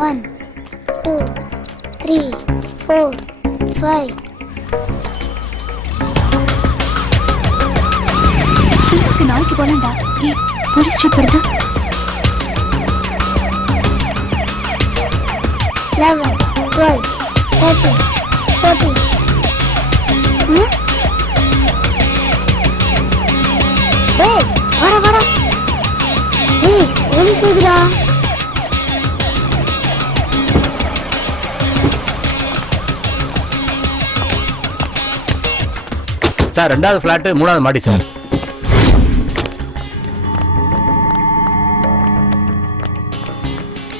1 2 3 4 5 சினிமாக்கு நாளைக்கு போலாம்டா. ஏய், போலீஸ் ஜீப் வருது. 11 12 13 14 டேய் வர ஏய் போலீஸ் வருதுடா. சார், 2வது ஃபிளாட் 3வது மாடி சார்.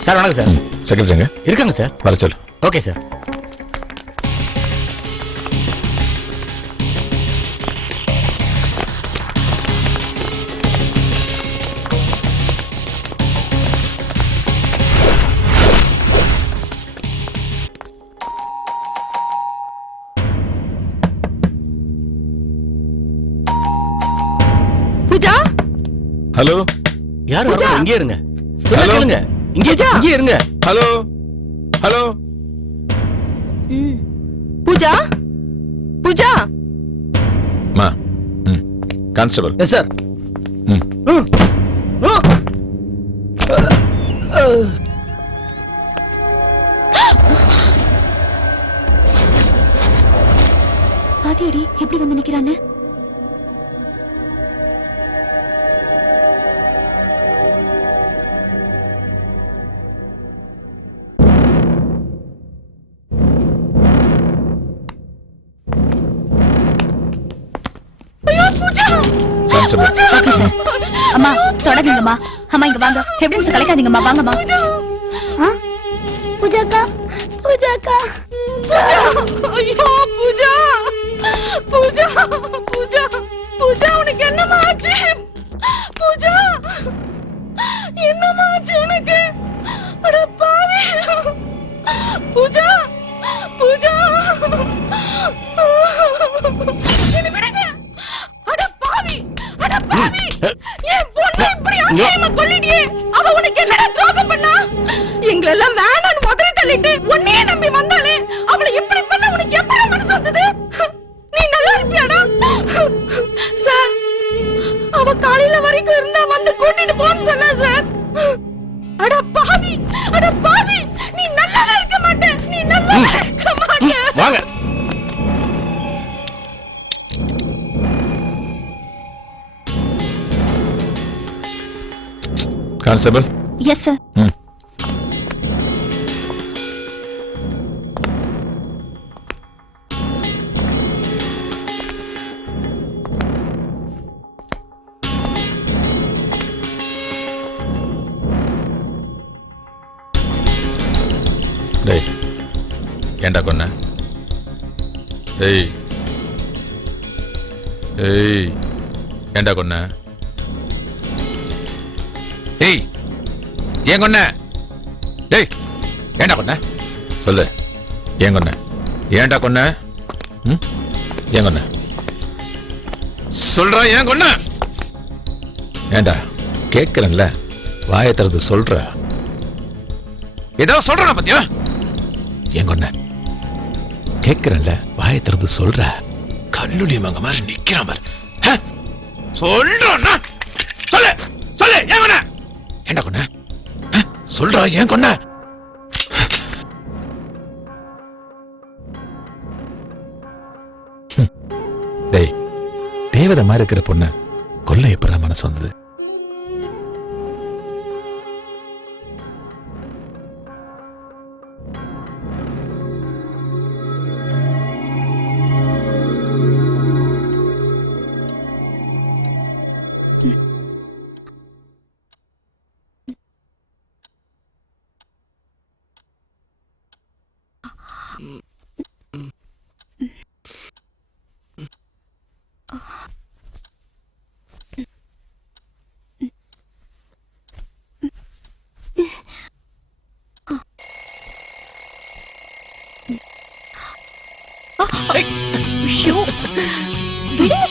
சார் வணக்கம் சார். செக்ரட்டரிங்க இருக்காங்க சார். வர சொல்லு. Okay sir. பூஜா, ஹலோ. யார் வரணும்? இங்கே இருங்க. Hello? சொல்லுங்க. இங்கே இருங்க. Hello hello. பூஜா, பூஜா. மா கான்ஸ்டபிள். Yes sir. பாத்தியடி எப்படி வந்து நிக்கிறான்னு. கான்ஸ்டபிள். Okay sir. அம்மா தொடங்குங்கம்மா. அம்மா இங்க வாங்க. எவிடன்ஸ் கலக்காதீங்கம்மா. வாங்கம்மா. பூஜாக்கா பூஜாக்கா ஐயோ பூஜா, பூஜா, பூஜா, பூஜா உனக்கு என்னம்மா ஆச்சு? பூஜா என்னம்மா ஆச்சு உனக்கு? அட பாவி. பூஜா, பூஜா. என்ன விடுங்க. அட பாவி, அட பாவி. என் பொண்ணு இப்படி அநியாயமா கொல்லிடியே. அவ உனக்கு என்னடா துரோகம் பண்ணா? எங்களெல்லாம் வேணான்னு உதறி தள்ளிட்டு உன்னையே நம்பி வந்தாலே அவளை இப்படி பண்ண உனக்கு எப்படி மனசு வந்தது? நீ நல்லா இருப்பியாடா? சார், அவ காலையில வரைக்கும் இருந்தா வந்து கூட்டிட்டு போன்னு சொன்னா சார். அட பாவி, அட பாவி. நீ நல்லா இருக்க மாட்டே. நீ நல்லா இருக்க மாட்டே. வாங்க. கான்ஸ்டபிள். Yes sir. டேய் ஏண்டா கொன்ன? ஏய் ஏய் ஏண்டா கொன்ன? ஏய் ஏன் கொன்ன? டேய் ஏண்டா கொன்ன? சொல்லு. ஏன் கொன்ன? ஏண்டா கொன்ன? ஏன் கொன்ன? சொல்றா. ஏன் கொன்ன? ஏண்டா கேட்கிறேன்ல, வாயை திறந்து சொல்ற. ஏதோ சொல்றா பத்தியா? ஏன் கொன்ன? கேட்கிறேன்ல, வாயை திறந்து சொல்ற. கல்லுடி மங்க மாதிரி நிக்கிறான் பாரு. சொல்றா. சொல்லு சொல்லு. ஏன் கொன்ன? ஏண்டா கொன்ன? சொல்றா. ஏன் கொன்ன? டேய், தேவதை மாதிரி இருக்கிற பொண்ண கொல்ல எப்படா மனசு வந்தது?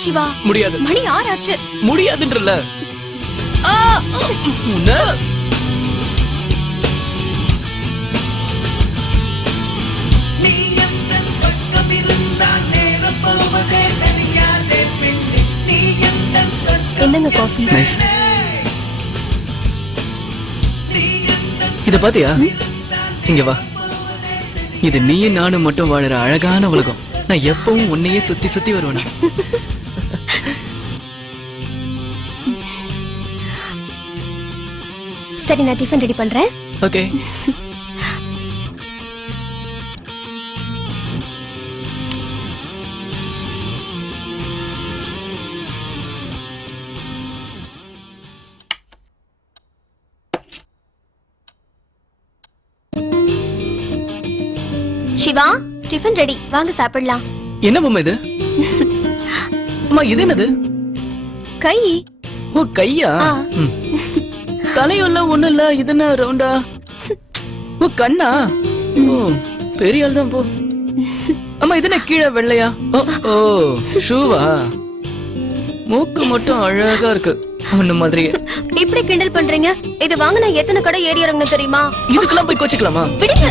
சிவா முடியாது. மணி 6 ஆச்சு. முடியாதுன்றல. இந்தாங்க காஃபி. நைஸ். இத பாத்தியா? இங்க வா. இது நீயும் நானும் மட்டும் வாழற அழகான உலகம். நான் எப்பவும் உன்னையே சுத்தி சுத்தி வருவேன். சரி, நான் டிஃபன் ரெடி பண்றேன். ஓகே. சிவா, டிஃபன் ரெடி, வாங்க சாப்பிடலாம். என்ன பொம்மை இது? அம்மா, இது என்னது? கை. ஓ, கையா? ம். தலையல்ல ஒண்ணும் இல்ல, இது என்ன ரவுண்டா? ஓ, கண்ணா? ஓ, பெரிய ஆள் தான் போ. அம்மா, இது என்ன கீழே வெள்ளையா? ஓ ஓ, ஷூவா? மூக்கு மட்டும் அழகா இருக்கு, ஒண்ணு மாதிரியே. இப்படி கிண்டல் பண்றீங்க? இது வாங்க நான் எத்தனை கடை ஏறி இறங்கணும் தெரியுமா? இதுக்கெல்லாம் போய் கோச்சிக்கலாமா? விடுங்க.